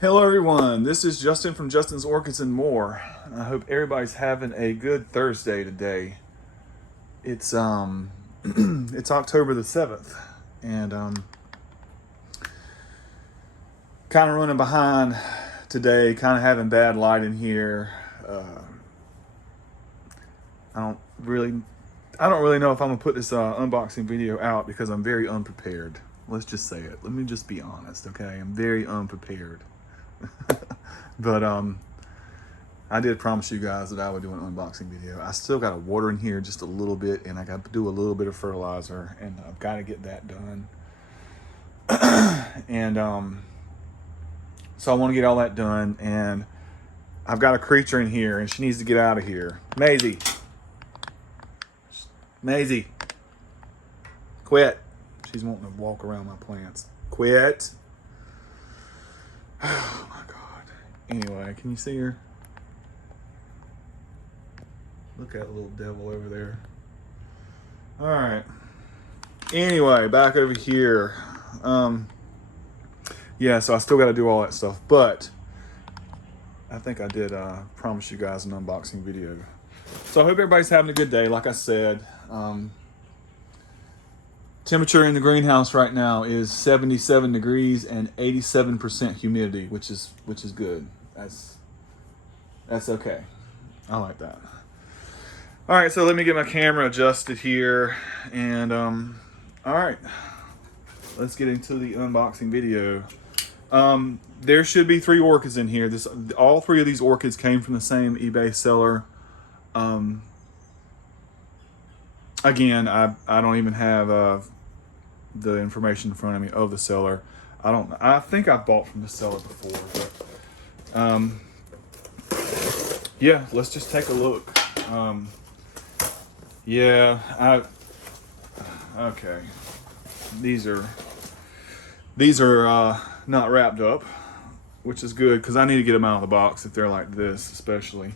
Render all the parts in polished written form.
Hello everyone, this is Justin from Justin's Orchids and More. I hope everybody's having a good Thursday today. It's it's October the 7th and kind of running behind today, kind of having bad light in here. I don't really I don't really know if I'm going to put this unboxing video out because I'm very unprepared. Let's just say it. Let me just be honest, okay? I'm very unprepared. But I did promise you guys that I would do an unboxing video. I still got to water in here just a little bit, and I got to do a little bit of fertilizer, and I've got to get that done. And so I want to get all that done, and I've got a creature in here, and she needs to get out of here. Maisie, Maisie, quit. She's wanting to walk around my plants. Quit. Oh my God. Anyway, can you see her? Look at that little devil over there. All right. Anyway, back over here. Yeah, so I still got to do all that stuff, but I think I did promise you guys an unboxing video. So I hope everybody's having a good day. Like I said, temperature in the greenhouse right now is 77 degrees and 87% humidity, which is good. That's okay. I like that. All right, so let me get my camera adjusted here, and all right, let's get into the unboxing video. There should be 3 orchids in here. All 3 of these orchids came from the same eBay seller. Again, I don't even have the information in front of me of the seller. I think I've bought from the seller before, but yeah, let's just take a look. Yeah, okay. These are not wrapped up, which is good because I need to get them out of the box if they're like this, especially.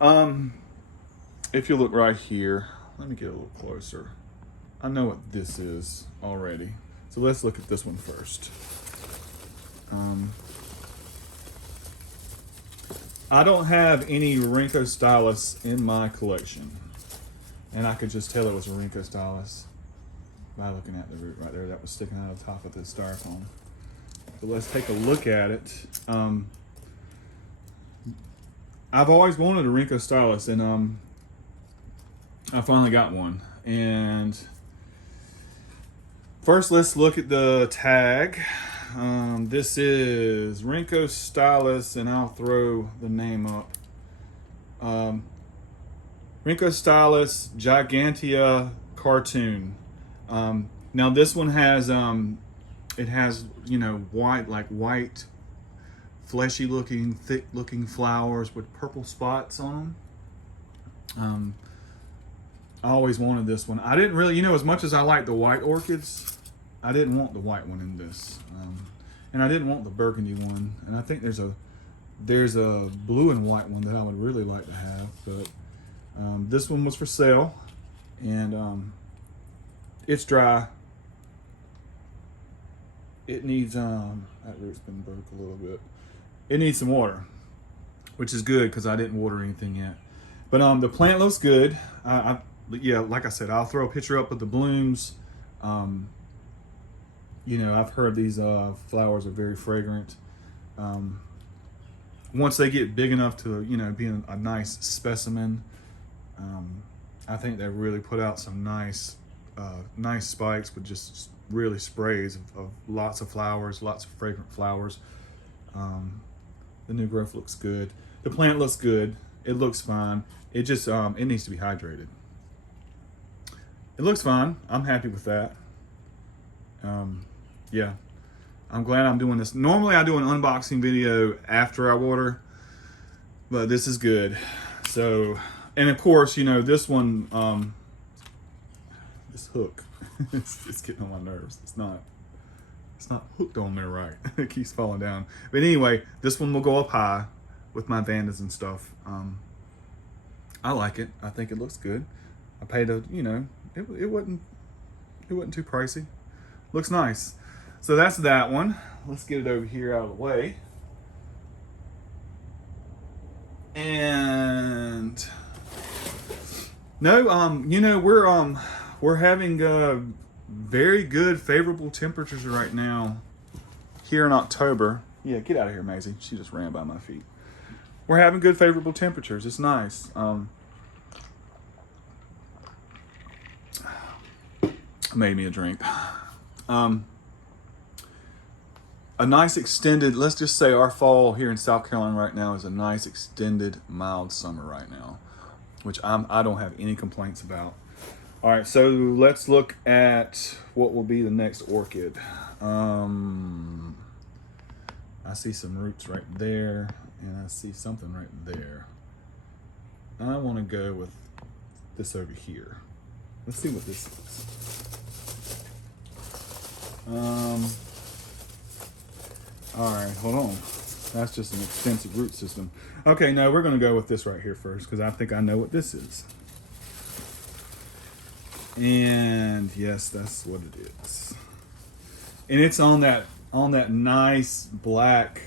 If you look right here, let me get a little closer. I know what this is already, so let's look at this one first. I don't have any Rinco Stylus in my collection, and I could just tell it was a Rinco Stylus by looking at the root right there that was sticking out of the top of the styrofoam. So let's take a look at it. I've always wanted a Rinco Stylus, and I finally got one. And first, let's look at the tag. This is Rinco Stylus, and I'll throw the name up. Rinco Stylus Gigantea Cartoon. Now this one has it has, you know, white fleshy looking, thick looking flowers with purple spots on them. I always wanted this one. I didn't really, you know, as much as I like the white orchids, I didn't want the white one in this, and I didn't want the burgundy one. And I think there's a blue and white one that I would really like to have, but this one was for sale, and it's dry. It needs that root's been broke a little bit. It needs some water, which is good because I didn't water anything yet. But the plant looks good. Yeah, like I said, I'll throw a picture up of the blooms. You know, I've heard these flowers are very fragrant. Once they get big enough to, you know, be a nice specimen, I think they really put out some nice spikes with just really sprays of lots of flowers, lots of fragrant flowers. The new growth looks good. The plant looks good. It looks fine. It just it needs to be hydrated. It looks fine. I'm happy with that. Yeah, I'm glad I'm doing this. Normally I do an unboxing video after I water, but this is good. So, and of course, you know, this one, this hook, it's getting on my nerves. It's not hooked on there right. It keeps falling down. But anyway, this one will go up high with my Vandas and stuff. I like it. I think it looks good. I paid you know, it wasn't too pricey. Looks nice. So that's that one. Let's get it over here out of the way. And no, you know, we're having very good favorable temperatures right now here in October. Yeah, get out of here, Maisie. She just ran by my feet. We're having good favorable temperatures. It's nice. Made me a drink. A nice extended, let's just say our fall here in South Carolina right now is a nice extended mild summer right now, which I don't have any complaints about. All right, so let's look at what will be the next orchid. I see some roots right there, and I see something right there. I want to go with this over here. Let's see what this is. All right, hold on. That's just an extensive root system. Okay, no, we're gonna go with this right here first because I think I know what this is. And yes, that's what it is. And it's on that nice black,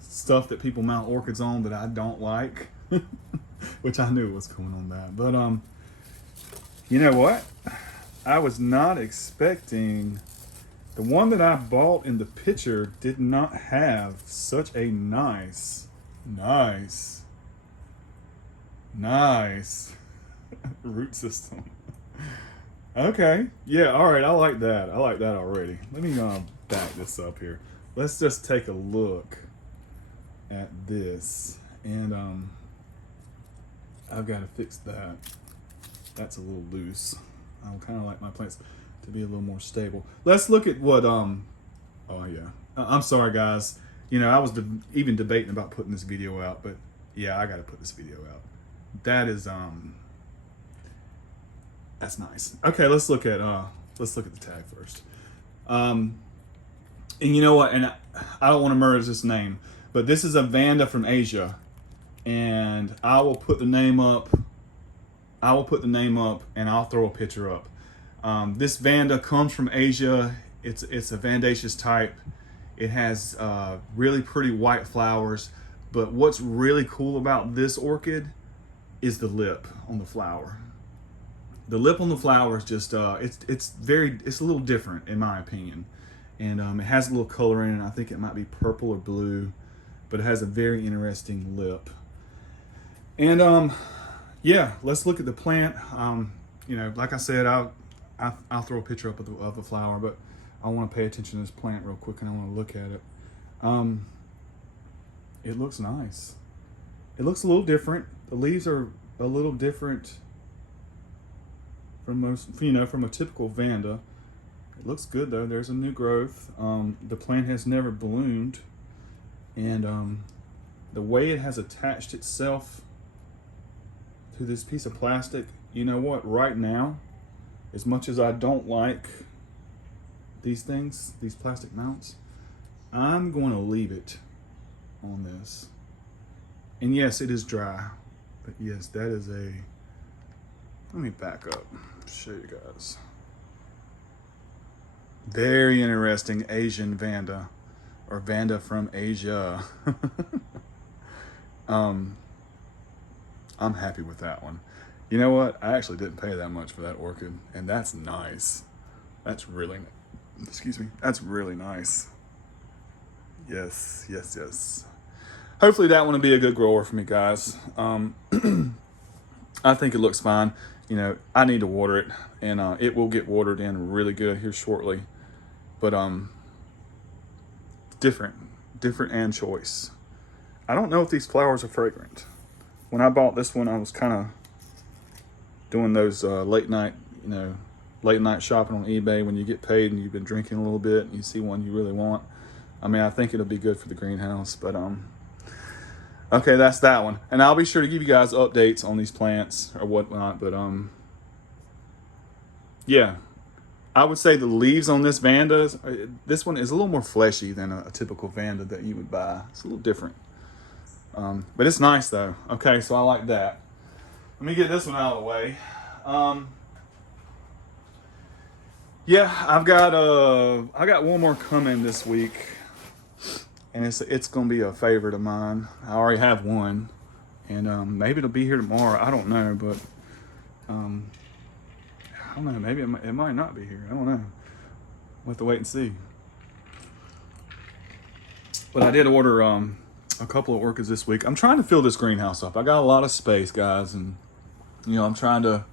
stuff that people mount orchids on that I don't like, which I knew was going on that. But you know what? I was not expecting. The one that I bought in the picture did not have such a nice root system. Okay, yeah, all right, I like that. I like that already. Let me back this up here. Let's just take a look at this. And I've got to fix that. That's a little loose. I kind of like my plants to be a little more stable. Let's look at what oh yeah, I'm sorry guys, you know, I was even debating about putting this video out, but yeah, I gotta put this video out. That is that's nice. Okay, let's look at the tag first. And you know what, and I don't want to murder this name, but this is a Vanda from Asia, and I will put the name up and I'll throw a picture up. This Vanda comes from Asia. It's a Vandaceous type. It has really pretty white flowers, but what's really cool about this orchid is the lip on the flower. The lip on the flower is just it's a little different in my opinion, and it has a little color in it. I think it might be purple or blue, but it has a very interesting lip. And yeah, let's look at the plant. You know, like I said, I'll throw a picture up of the flower, but I want to pay attention to this plant real quick and I want to look at it. It looks nice. It looks a little different. The leaves are a little different from from a typical Vanda. It looks good though. There's a new growth. The plant has never bloomed, and the way it has attached itself to this piece of plastic, you know what? Right now, as much as I don't like these things, these plastic mounts, I'm going to leave it on this. And yes, it is dry, but yes, that is a, let me back up, show you guys. Very interesting Asian Vanda, or Vanda from Asia. I'm happy with that one. You know what? I actually didn't pay that much for that orchid, and that's nice. That's really, excuse me, that's really nice. Yes, yes, yes. Hopefully that one will be a good grower for me, guys. I think it looks fine. You know, I need to water it, and it will get watered in really good here shortly. But different and choice. I don't know if these flowers are fragrant. When I bought this one, I was kind of doing those late night shopping on eBay when you get paid and you've been drinking a little bit and you see one you really want. I mean, I think it'll be good for the greenhouse, but okay, that's that one. And I'll be sure to give you guys updates on these plants or whatnot, but yeah, I would say the leaves on this Vanda, this one is a little more fleshy than a typical Vanda that you would buy. It's a little different. But it's nice though. Okay, so I like that. Let me get this one out of the way. Yeah, I got one more coming this week. and it's gonna be a favorite of mine. I already have one, and maybe it'll be here tomorrow. I don't know, but I don't know. Maybe it might not be here. I don't know. We'll have to wait and see. But I did order a couple of orchids this week. I'm trying to fill this greenhouse up. I got a lot of space, guys, and I'm trying to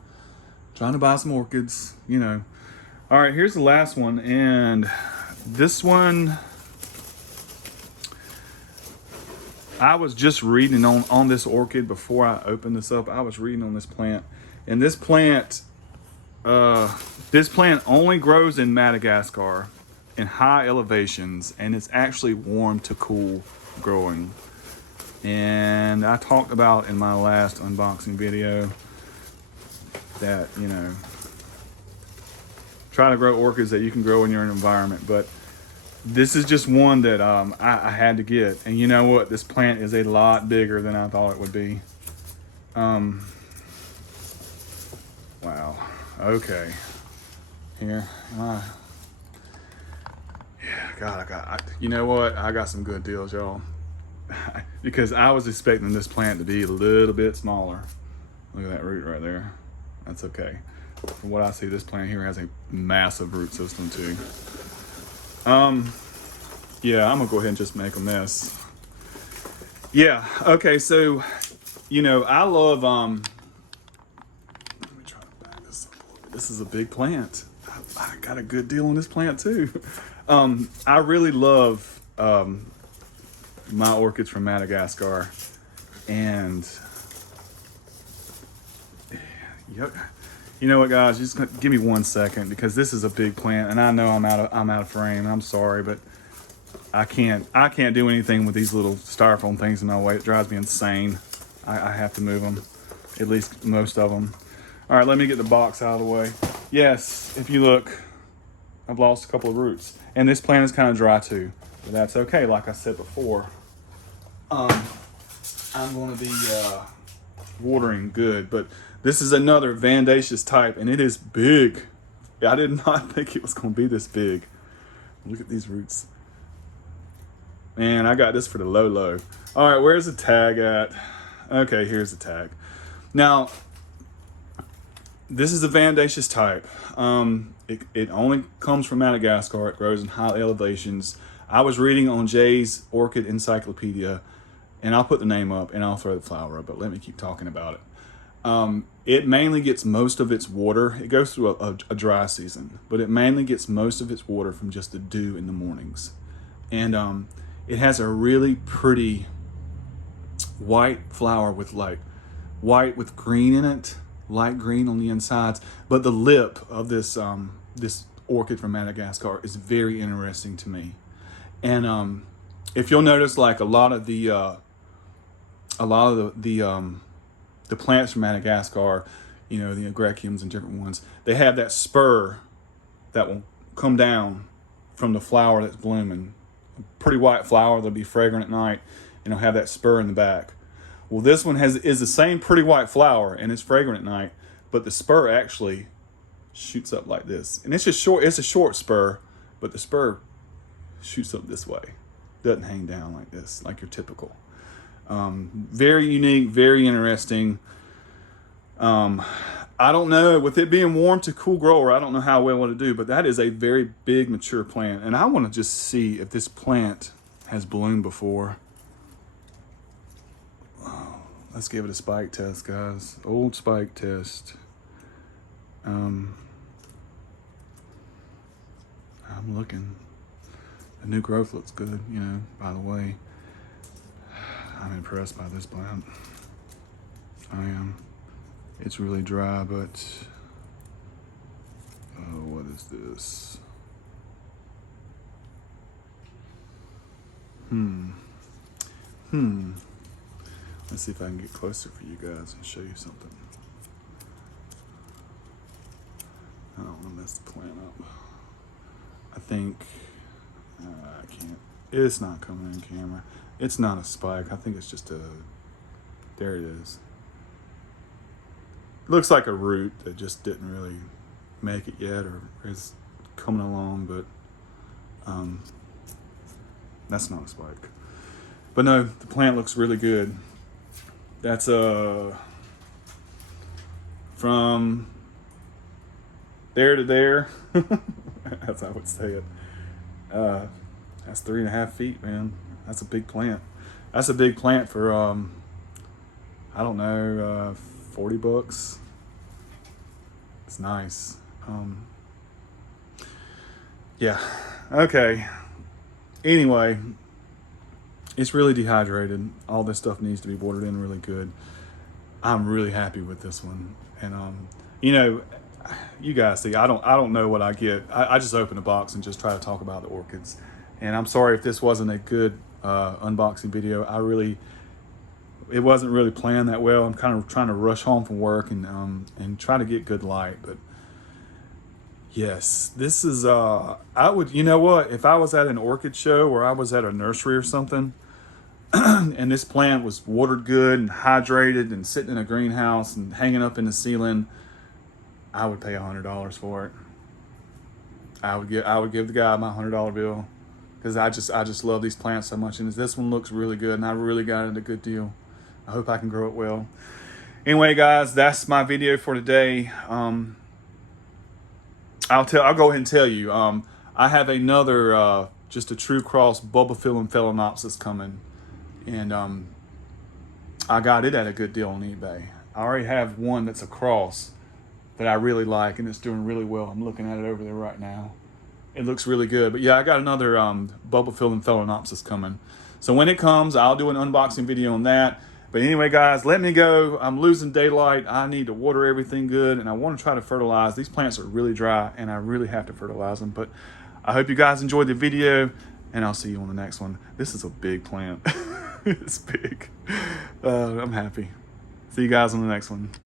buy some orchids. All right, here's the last one, and this one I was just reading on this orchid before I opened this up. I was reading on this plant, and this plant only grows in Madagascar in high elevations, and it's actually warm to cool growing. And I talked about in my last unboxing video that try to grow orchids that you can grow in your environment, but this is just one that I had to get. And you know what? This plant is a lot bigger than I thought it would be. Wow. Okay. Here. Yeah, God, you know what? I got some good deals, y'all. Because I was expecting this plant to be a little bit smaller. Look at that root right there. That's okay. From what I see, this plant here has a massive root system too. Yeah, I'm gonna go ahead and just make a mess. Yeah, okay, so, I love, let me try to back this up a little bit. This is a big plant. I got a good deal on this plant too. I really love, my orchids from Madagascar, and you know what, guys, just give me 1 second, because this is a big plant, and I know I'm out of frame. I'm sorry, but I can't do anything with these little styrofoam things in my way. It drives me insane. I have to move them, at least most of them. All right, let me get the box out of the way. Yes, if you look, I've lost a couple of roots, and this plant is kind of dry too, but that's okay. Like I said before, I'm going to be watering good, but this is another Vandaceous type, and it is big. I did not think it was going to be this big. Look at these roots. Man, I got this for the low. All right, where's the tag at? Okay, here's the tag. Now, this is a Vandaceous type. It only comes from Madagascar. It grows in high elevations. I was reading on Jay's Orchid Encyclopedia, and I'll put the name up and I'll throw the flower up, but let me keep talking about it. It mainly gets most of its water. It goes through a dry season, but it mainly gets most of its water from just the dew in the mornings. And it has a really pretty white flower with white with green in it, light green on the insides. But the lip of this this orchid from Madagascar is very interesting to me. And if you'll notice, like a lot of the plants from Madagascar, the agraciums and different ones, they have that spur that will come down from the flower that's blooming. A pretty white flower that'll be fragrant at night, and it'll have that spur in the back. Well, this one is the same pretty white flower, and it's fragrant at night, but the spur actually shoots up like this. And it's a short spur, but the spur shoots up this way. Doesn't hang down like this, like your typical. Very unique, very interesting. I don't know, with it being warm to cool grower, I don't know how well it'll do, but that is a very big mature plant. And I want to just see if this plant has bloomed before. Oh, let's give it a spike test, guys. Old spike test. I'm looking. The new growth looks good, by the way. I'm impressed by this plant. I am. It's really dry, but oh, what is this? Let's see if I can get closer for you guys and show you something. I don't want to mess the plant up. I think I can't. It's not coming in camera. It's not a spike. I think it's just there it is. Looks like a root that just didn't really make it yet, or is coming along, but That's not a spike. But no, the plant looks really good. That's from there to there. As I would say it. That's 3.5 feet, man. That's a big plant. That's a big plant for I don't know, $40. It's nice. Yeah. Okay. Anyway, it's really dehydrated. All this stuff needs to be watered in really good. I'm really happy with this one. And you know, you guys see, I don't know what I get. I just open a box and just try to talk about the orchids. And I'm sorry if this wasn't a good unboxing video. It wasn't really planned that well. I'm kind of trying to rush home from work and try to get good light. But yes, this is I would, you know what, if I was at an orchid show or I was at a nursery or something and this plant was watered good and hydrated and sitting in a greenhouse and hanging up in the ceiling, I would pay $100 for it. I would give the guy my $100 bill, because I just love these plants so much. And this one looks really good, and I really got it a good deal. I hope I can grow it well. Anyway, guys, that's my video for today. I'll go ahead and tell you. I have another just a true cross Bulbophyllum phalaenopsis coming, and I got it at a good deal on eBay. I already have one that's a cross that I really like, and it's doing really well. I'm looking at it over there right now. It looks really good. But yeah, I got another Bulbophyllum phalaenopsis coming. So when it comes, I'll do an unboxing video on that. But anyway, guys, let me go. I'm losing daylight. I need to water everything good, and I want to try to fertilize. These plants are really dry, and I really have to fertilize them. But I hope you guys enjoyed the video, and I'll see you on the next one. This is a big plant. It's big. I'm happy. See you guys on the next one.